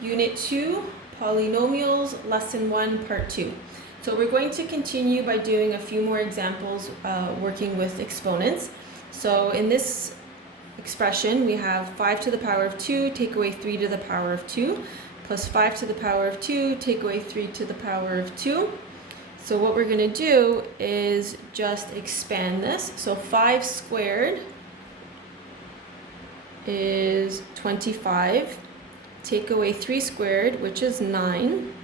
Unit 2, Polynomials, Lesson 1, Part 2. So we're going to continue by doing a few more examples working with exponents. So in this expression, we have 5 to the power of 2, take away 3 to the power of 2, plus 5 to the power of 2, take away 3 to the power of 2. So what we're going to do is just expand this. So 5 squared is 25. Take away 3 squared, which is 9,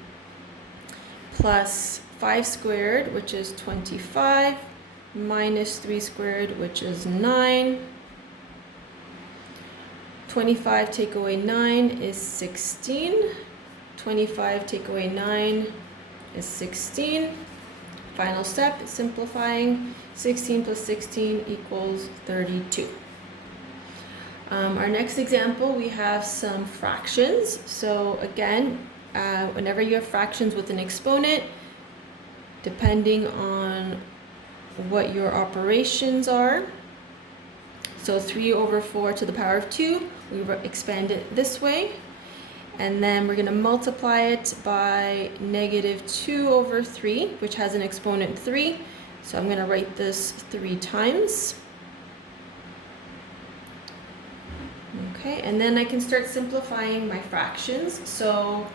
plus 5 squared, which is 25, minus 3 squared, which is 9. 25 take away 9 is 16. 25 take away 9 is 16. Final step is simplifying. 16 plus 16 equals 32. Our next example, we have some fractions. So again, whenever you have fractions with an exponent, depending on what your operations are, so 3 over 4 to the power of 2, we expand it this way. And then we're going to multiply it by negative 2 over 3, which has an exponent 3. So I'm going to write this 3 times. Okay, and then I can start simplifying my fractions. So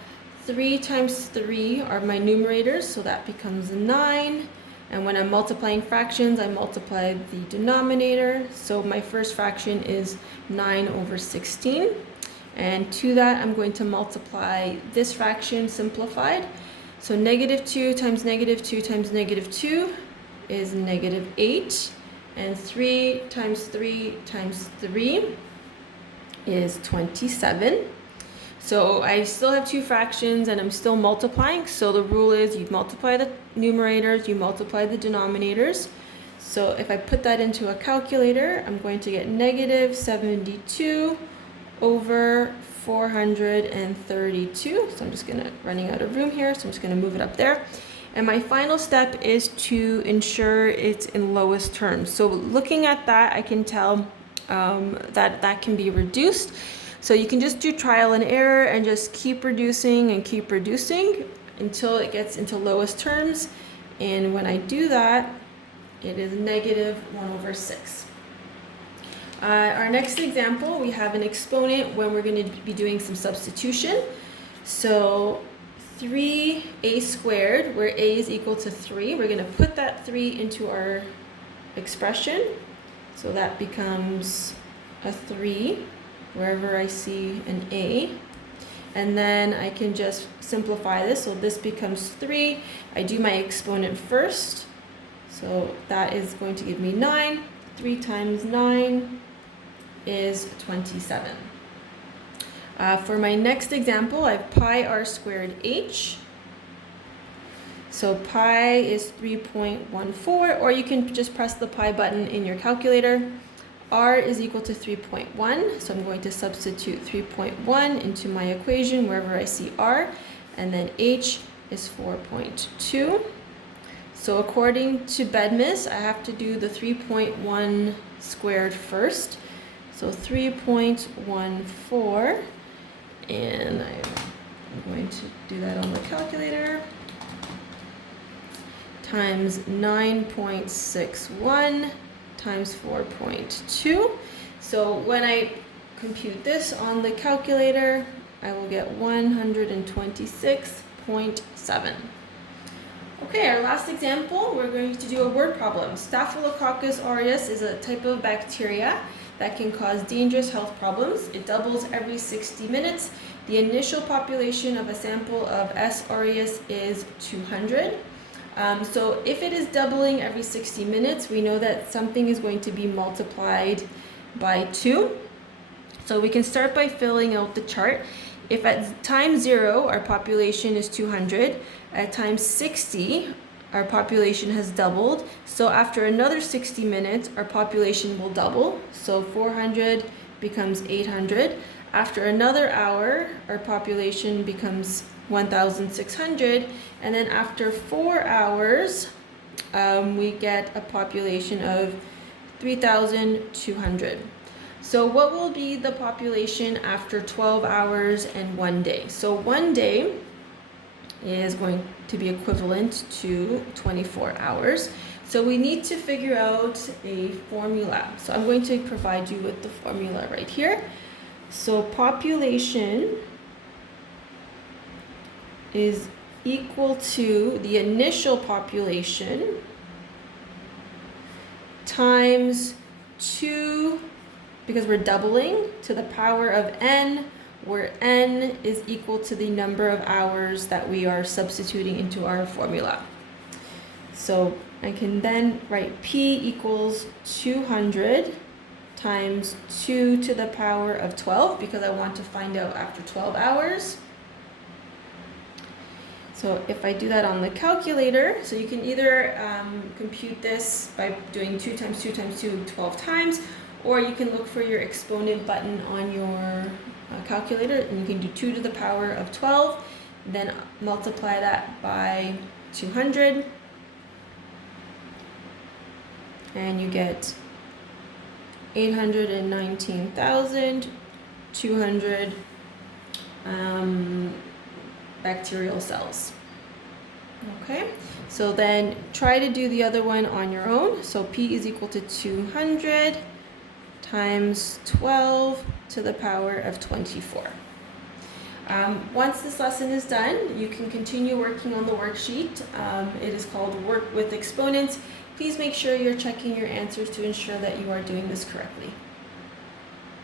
3 times 3 are my numerators, so that becomes 9. And when I'm multiplying fractions, I multiply the denominator. So my first fraction is 9 over 16. And to that, I'm going to multiply this fraction simplified. So negative 2 times negative 2 times negative 2 is negative 8. And 3 times 3 times 3 is 27. So I still have 2 fractions and I'm still multiplying. So the rule is you multiply the numerators, you multiply the denominators. So if I put that into a calculator, I'm going to get negative 72 over 432. So I'm just running out of room here, so I'm just gonna move it up there. And my final step is to ensure it's in lowest terms. So looking at that, I can tell that can be reduced. So you can just do trial and error and just keep reducing and keep reducing until it gets into lowest terms. And when I do that, it is negative 1 over 6. Our next example, we have an exponent when we're going to be doing some substitution. So 3a squared, where a is equal to 3, we're going to put that 3 into our expression. So that becomes a 3 wherever I see an a. And then I can just simplify this. So this becomes 3. I do my exponent first. So that is going to give me 9. 3 times 9 is 27. For my next example, I have pi r squared h. So pi is 3.14, or you can just press the pi button in your calculator. R is equal to 3.1, so I'm going to substitute 3.1 into my equation wherever I see R, and then h is 4.2. So according to Bedmis, I have to do the 3.1 squared first. So 3.14, and I'm going to do that on the calculator, times 9.61 times 4.2. So when I compute this on the calculator, I will get 126.7. Okay, our last example, we're going to do a word problem. Staphylococcus aureus is a type of bacteria that can cause dangerous health problems. It doubles every 60 minutes. The initial population of a sample of S. aureus is 200. So if it is doubling every 60 minutes, we know that something is going to be multiplied by 2. So we can start by filling out the chart. If at time 0, our population is 200, at time 60, our population has doubled. So after another 60 minutes, our population will double. So 400 becomes 800. After another hour, our population becomes 1,600. And then after 4 hours, we get a population of 3,200. So what will be the population after 12 hours and 1 day? So 1 day is going to be equivalent to 24 hours. So we need to figure out a formula. So I'm going to provide you with the formula right here. So population is equal to the initial population times 2, because we're doubling, to the power of n, where n is equal to the number of hours that we are substituting into our formula. So I can then write p equals 200 times 2 to the power of 12, because I want to find out after 12 hours. So if I do that on the calculator, so you can either compute this by doing 2 times 2 times 2 12 times, or you can look for your exponent button on your calculator, and you can do 2 to the power of 12, then multiply that by 200, and you get 819,200 bacterial cells. Okay, so then try to do the other one on your own. So P is equal to 200 times 12 to the power of 24. Once this lesson is done, you can continue working on the worksheet. It is called Work with Exponents. Please make sure you're checking your answers to ensure that you are doing this correctly.